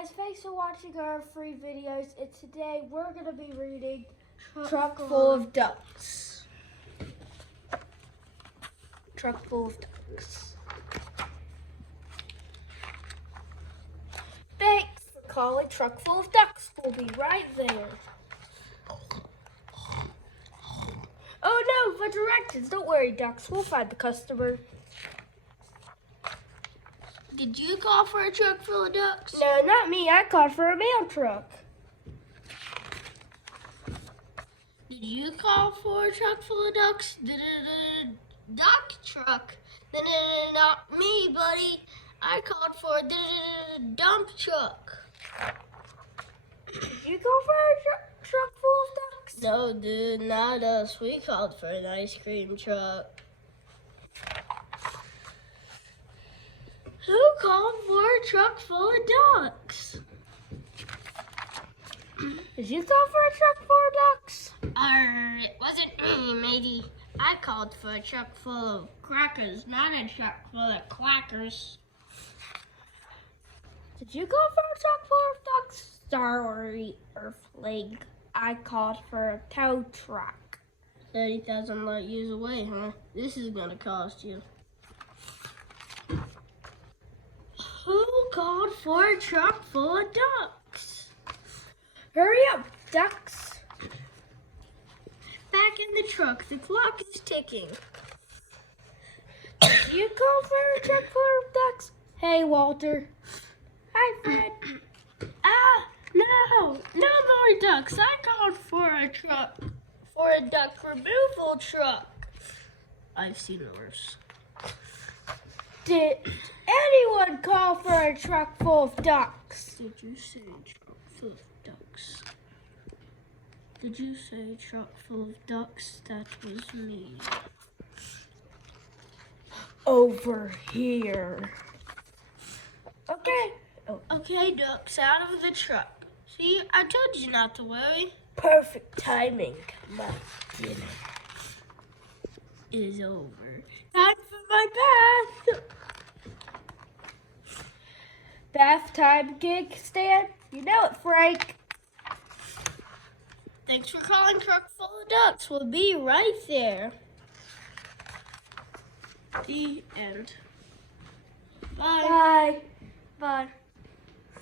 guys, thanks for watching our free videos, and today we're going to be reading Truck Full of Ducks. Truck Full of Ducks. Thanks for calling Truck Full of Ducks. We'll be right there. Oh no, the directions. Don't worry, Ducks. We'll find the customer. Did you call for a truck full of ducks? No, not me. I called for a mail truck. Did you call for a truck full of ducks? Duck truck? Not me, buddy. I called for a dump truck. Did you go for a truck full of ducks? No, dude, not us. We called for an ice cream truck. Who called for a truck full of ducks? Did you call for a truck full of ducks? It wasn't me, matey. I called for a truck full of crackers, not a truck full of quackers. Did you call for a truck full of ducks? Sorry, Earthling. I called for a tow truck. 30,000 light years away, huh? This is gonna cost you. Who called for a truck full of ducks? Hurry up, Ducks. Back in the truck, the clock is ticking. Did you call for a truck full of ducks? Hey, Walter. Hi, Fred. No more ducks. I called for a duck removal truck. I've seen worse. Did anyone call for a truck full of ducks? Did you say truck full of ducks? Did you say truck full of ducks? That was me. Over here. Okay. Oh. Okay, ducks, out of the truck. See, I told you not to worry. Perfect timing. My dinner is over. Time for my bath. Bath time gig, Stan. You know it, Frank. Thanks for calling Truck Full of Ducks. We'll be right there. The end. Bye. Bye. Bye.